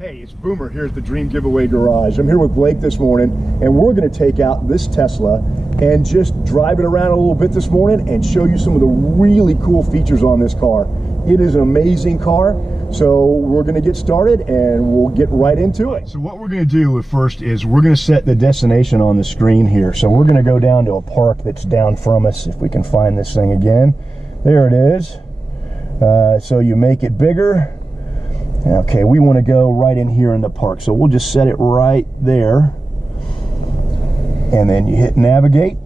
Hey, it's Boomer here at the Dream Giveaway Garage. I'm here with Blake this morning, and we're going to take out this Tesla and just drive it around a little bit this morning and show you some of the really cool features on this car. It is an amazing car, so we're going to get started and we'll get right into it. So what we're going to do first is we're going to set the destination on the screen here. So we're going to go down to a park that's down from us, if we can find this thing again. There it is. So you make it bigger. Okay, we want to go right in here in the park, so we'll just set it right there, and then you hit navigate,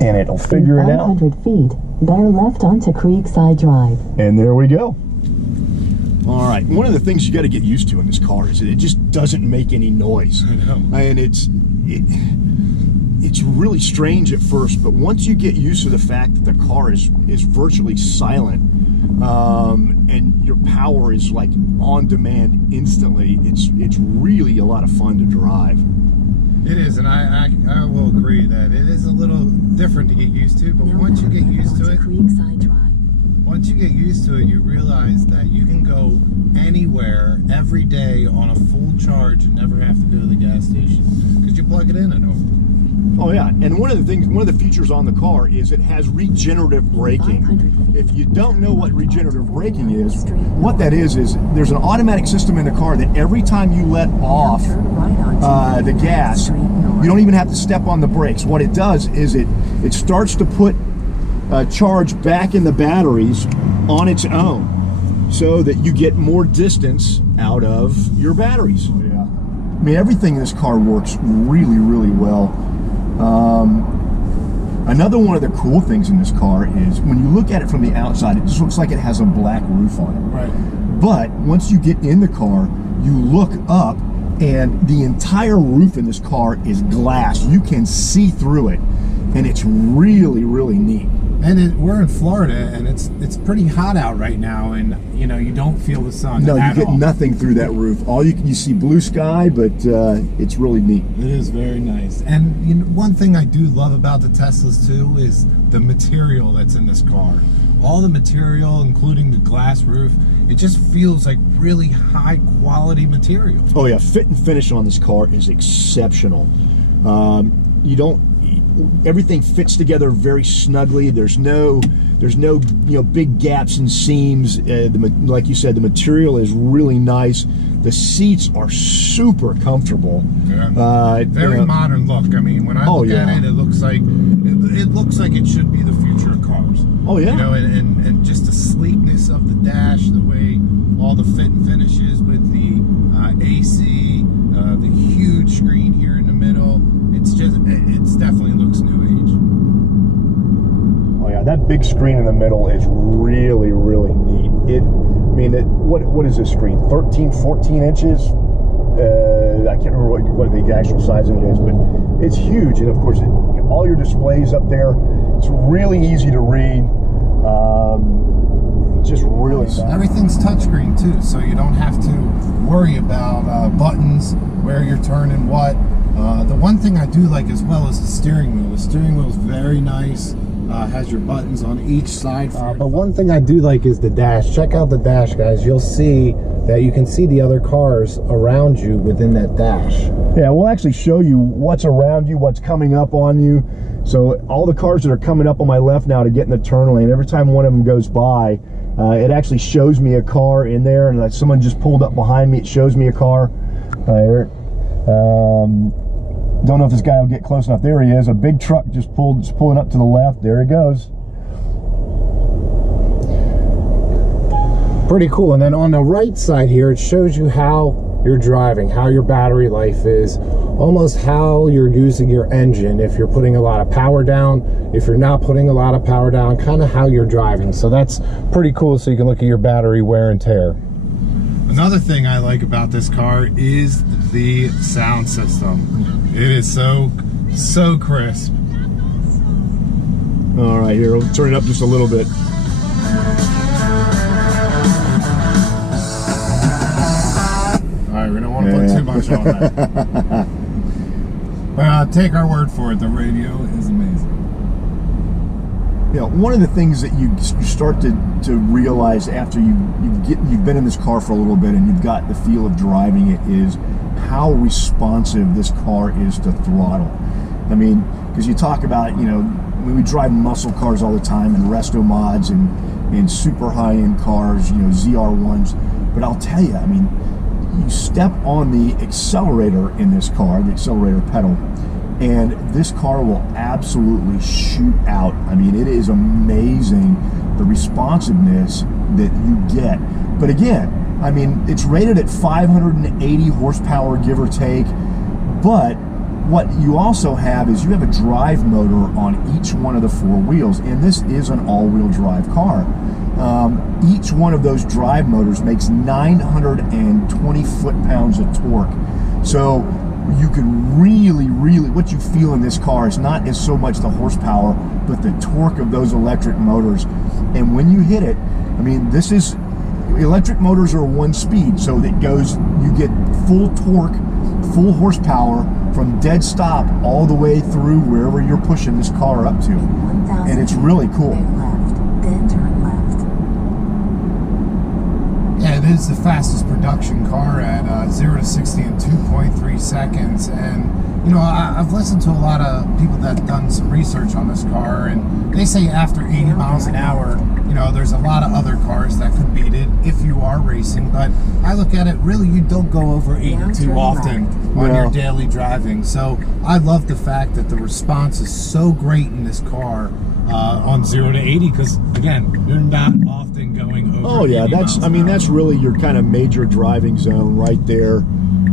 and it'll figure it out. 500 feet, better left onto Creekside Drive. And there we go. All right, one of the things you got to get used to in this car is that it just doesn't make any noise. I know. And it's really strange at first, but once you get used to the fact that the car is virtually silent, and your power is like on demand instantly, it's really a lot of fun to drive. It is, and I will agree that it is a little different to get used to, but once you get used to it, you realize that you can go anywhere every day on a full charge and never have to go to the gas station because you plug it in and over. Oh yeah, and one of the features on the car is it has regenerative braking. If you don't know what regenerative braking is, what that is there's an automatic system in the car that every time you let off the gas, you don't even have to step on the brakes. What it does is it starts to put charge back in the batteries on its own, so that you get more distance out of your batteries. Oh yeah. I mean, everything in this car works really, really well. Another one of the cool things in this car is when you look at it from the outside, it just looks like it has a black roof on it. Right. But once you get in the car, you look up and the entire roof in this car is glass. You can see through it, and it's really, really neat. And we're in Florida, and it's pretty hot out right now, and you don't feel the sun. No, you get nothing through that roof. You see blue sky, but it's really neat. It is very nice. And one thing I do love about the Teslas too is the material that's in this car. All the material, including the glass roof, it just feels like really high quality material. Oh yeah, fit and finish on this car is exceptional. Everything fits together very snugly. There's no big gaps and seams. Like you said, the material is really nice. The seats are super comfortable. Yeah. Very modern look. I mean, when I look at it, it looks like it should be the future of cars. Oh yeah. And just the sleekness of the dash, the way all the fit and finishes with the AC, the huge screen here in the middle. It definitely looks new age. Oh yeah, that big screen in the middle is really, really neat. What is this screen? 13, 14 inches? I can't remember what the actual size of it is, but it's huge. And of course, all your displays up there. It's really easy to read. Just really nice. Everything's touchscreen too, so you don't have to worry about buttons, where you're turning what. The one thing I do like as well is the steering wheel. The steering wheel is very nice. Has your buttons on each side. But one thing I do like is the dash. Check out the dash, guys. You'll see that you can see the other cars around you within that dash. Yeah, we'll actually show you what's around you, what's coming up on you. So all the cars that are coming up on my left now to get in the turn lane, every time one of them goes by, it actually shows me a car in there, and like someone just pulled up behind me, it shows me a car. Don't know if this guy will get close enough. There he is. A big truck just pulling up to the left. There he goes. Pretty cool. And then on the right side here, it shows you how you're driving, how your battery life is, almost how you're using your engine, if you're putting a lot of power down, if you're not putting a lot of power down, kind of how you're driving. So that's pretty cool, so you can look at your battery wear and tear. Another thing I like about this car is the sound system. It is so crisp. All right, here, we'll turn it up just a little bit. All right, we don't want to put too much on that. But take our word for it, the radio is amazing. You know, one of the things that you start to realize after you've been in this car for a little bit and you've got the feel of driving it is how responsive this car is to throttle. I mean, because you talk about, you know, when we drive muscle cars all the time and resto mods and super high-end cars, you know, ZR1s, but I'll tell you, I mean, you step on the accelerator in this car, the accelerator pedal, and this car will absolutely shoot out. I mean, it is amazing the responsiveness that you get. But again, I mean, it's rated at 580 horsepower, give or take. But what you also have is you have a drive motor on each one of the four wheels, and this is an all-wheel drive car. Each one of those drive motors makes 920 foot-pounds of torque. So you can really, what you feel in this car is not as so much the horsepower, but the torque of those electric motors. And when you hit it, I mean, this is, electric motors are one speed, so that goes, you get full torque, full horsepower from dead stop all the way through wherever you're pushing this car up to. And it's really cool. Then turn left. Yeah, it is the fastest production car at 0 to 60 in 2.3 seconds. And, you know, I've listened to a lot of people that have done some research on this car, and they say after 80 miles an hour, you know, there's a lot of other cars that could beat it if you are racing. But I look at it, really, you don't go over 80 too often on your daily driving. So I love the fact that the response is so great in this car on 0 to 80, because again, you're not often going over. Oh yeah, that's really your kind of major driving zone right there.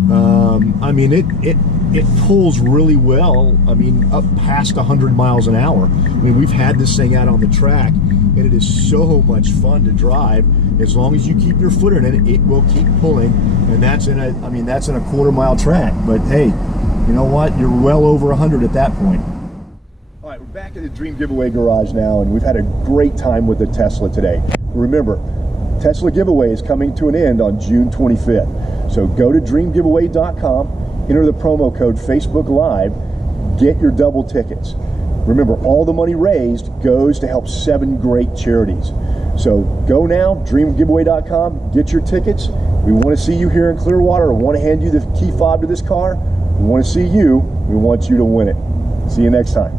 I mean, it pulls really well. I mean, up past 100 miles an hour. I mean, we've had this thing out on the track, and it is so much fun to drive. As long as you keep your foot in it, it will keep pulling, and that's in a quarter-mile track. But hey, you know what? You're well over 100 at that point. All right, we're back at the Dream Giveaway Garage now, and we've had a great time with the Tesla today. Remember, Tesla giveaway is coming to an end on June 25th. So go to dreamgiveaway.com, enter the promo code Facebook Live, get your double tickets. Remember, all the money raised goes to help 7 great charities. So go now, dreamgiveaway.com, get your tickets. We want to see you here in Clearwater. We want to hand you the key fob to this car. We want to see you. We want you to win it. See you next time.